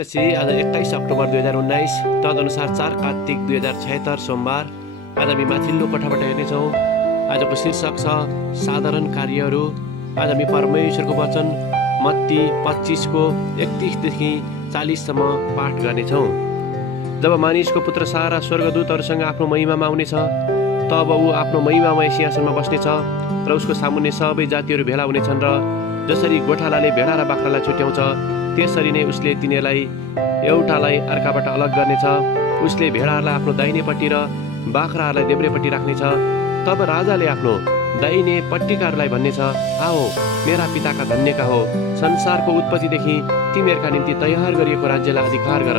त्यसपछि आज 21 अक्टोबर 2019 तदनुसार 4 कार्तिक 2076 सोमबार। आज हामी माथिल्लो कोठाबाट हेर्नेछौँ। आजको शीर्षक छ साधारण कार्यहरू। आज हामी परमेश्वरको वचन मत्ती 25 को 31 देखि 40 सम्म पाठ गर्नेछौँ। जब मानिसको पुत्र सारा स्वर्गदूतहरूसँग आफ्नो महिमामा आउनेछ, तब ऊ आफ्नो महिमामय सिंहासनमा बस्नेछ र उसको सामुन्ने सबै जातिहरू भेला हुनेछन्। र जसरी गोठालाले भेडा र बाख्रालाई छुट्याउँछ, त्यसरी नै उसले तिनीहरूलाई एउटालाई अर्काबाट अलग गर्नेछ। उसले भेडाहरूलाई आफ्नो दाहिनेपट्टि र बाख्राहरूलाई देब्रेपट्टि राख्नेछ। तब राजाले आफ्नो दाहिनेपट्टिकाहरूलाई भन्नेछ, आओ मेरा पिताका धन्यका हो, संसारको उत्पत्तिदेखि तिमीहरूका निम्ति तयार गरिएको राज्यलाई अधिकार गर।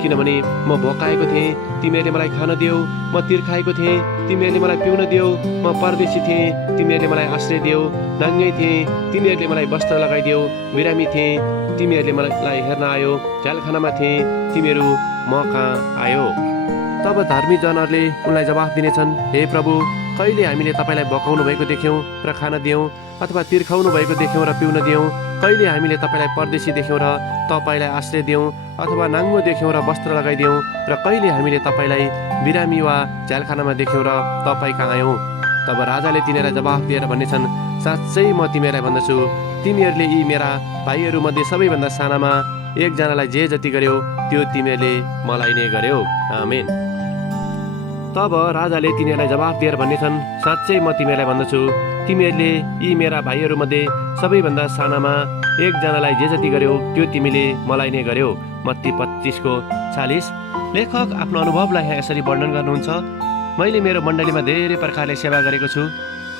किनभने म भोकाएको थिएँ, तिमीहरूले मलाई खान देऊ, म तिर्खाएको थिएँ, तिमीहरूले मलाई पिउन देऊ, म परदेशी थिएँ, तिमीहरूले मलाई आश्रय देऊ, नाङ्गै थिएँ, तिमीहरूले मलाई वस्त्र लगाइदेऊ, बिरामी थिएँ, तिमीहरूले मलाई हेर्न आयो, झ्यालखानामा थिएँ, तिमीहरू म कहाँ आयो। तब धर्मी जनहरूले उनलाई जवाफ दिनेछन्, हे प्रभु, कहिले हामीले तपाईँलाई भकाउनु भएको देख्यौँ र खान दियौँ, अथवा तिर्खाउनु भएको देख्यौँ र पिउन दियौँ? कहिले हामीले तपाईँलाई परदेशी देख्यौँ र तपाईँलाई आश्रय दियौँ, अथवा नाङ्गो देख्यौँ र वस्त्र लगाइदियौँ? र कहिले हामीले तपाईँलाई बिरामी वा झ्यालखानामा देख्यौँ र तपाईँ कहाँ आयौँ? तब राजाले तिनीहरूलाई जवाफ दिएर भन्नेछन्, साँच्चै म तिमीहरूलाई भन्दछु, तिमीहरूले यी मेरा भाइहरूमध्ये सबैभन्दा सानामा एकजनालाई जे जति गर्यो, त्यो तिमीहरूले मलाई नै गर्यो। आमेन। तब राजाले तिनीहरूलाई जवाफ दिएर भन्नेछन्, साँच्चै म तिमीहरूलाई भन्दछु, तिमीहरूले यी मेरा भाइहरूमध्ये सबैभन्दा सानामा एकजनालाई जे जति गर्यो, त्यो तिमीले मलाई नै गर्यो। मत्ती 25 को 40। लेखक आफ्नो अनुभवलाई यहाँ यसरी वर्णन गर्नुहुन्छ, मैले मेरो मण्डलीमा धेरै प्रकारले सेवा गरेको छु।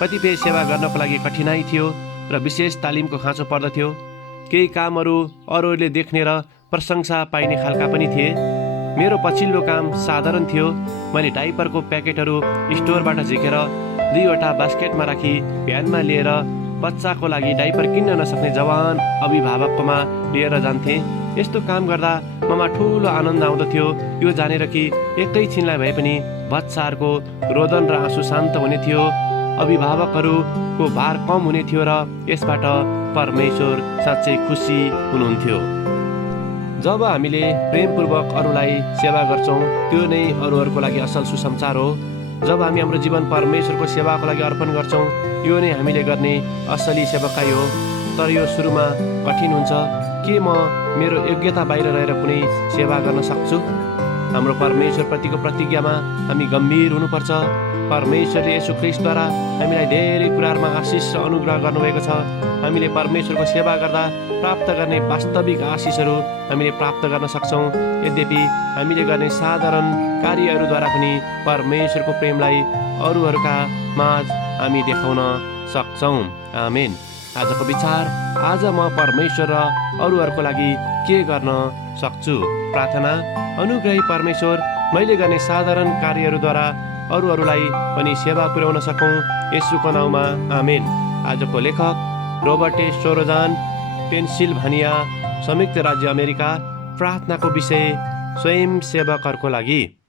कतिपय सेवा गर्नको लागि कठिनाइ थियो र विशेष तालिमको खाँचो पर्दथ्यो। केही कामहरू अरूहरूले देख्ने र प्रशंसा पाइने खालका पनि थिए। मेरो पछिल्लो काम साधारण थियो। मैले डाइपरको प्याकेटहरू स्टोरबाट झिकेर 2वटा बास्केटमा राखी भ्यानमा लिएर बच्चाको लागि डाइपर किन्न नसक्ने जवान अभिभावककोमा लिएर जान्थेँ। यस्तो काम गर्दा ममा ठुलो आनन्द आउँदथ्यो, यो जानेर कि एकैछिनलाई भए पनि बच्चाहरूको रोदन र आँसु शान्त हुने थियो, अभिभावकहरूको भार कम हुने थियो र यसबाट परमेश्वर साँच्चै खुसी हुनुहुन्थ्यो। जब हामीले प्रेमपूर्वक अरूलाई सेवा गर्छौँ, त्यो नै अरूहरूको लागि असल सुसमाचार हो। जब हामी हाम्रो जीवन परमेश्वरको सेवाको लागि अर्पण गर्छौँ, यो नै हामीले गर्ने असली सेवकाई हो। तर यो सुरुमा कठिन हुन्छ। के म मेरो योग्यता बाहिर रहेर कुनै सेवा गर्न सक्छु? हाम्रो परमेश्वरप्रतिको प्रतिज्ञामा हामी गम्भीर हुनुपर्छ। परमेश्वरले येशू ख्रीष्टद्वारा हामीलाई धेरै कुराहरूमा आशिष र अनुग्रह गर्नुभएको छ। हामीले परमेश्वरको सेवा गर्दा प्राप्त गर्ने वास्तविक आशिषहरू हामीले प्राप्त गर्न सक्छौँ। यद्यपि हामीले गर्ने साधारण कार्यहरूद्वारा पनि परमेश्वरको प्रेमलाई अरूहरूका माझ हामी देखाउन सक्छौँ। आमेन। आजको विचार, आज म परमेश्वर र अरूहरूको लागि के गर्न सक्छु? प्रार्थना। अनुग्रही परमेश्वर, मैले गर्ने साधारण कार्यहरूद्वारा अरूहरूलाई पनि सेवा पुर्याउन सकौँ, येशूको नाउँमा। आमेन। आजको लेखक रोबर्ट सोरोजान, पेन्सिल्भानिया, संयुक्त राज्य अमेरिका। प्रार्थनाको विषय स्वयंसेवकहरूको लागि।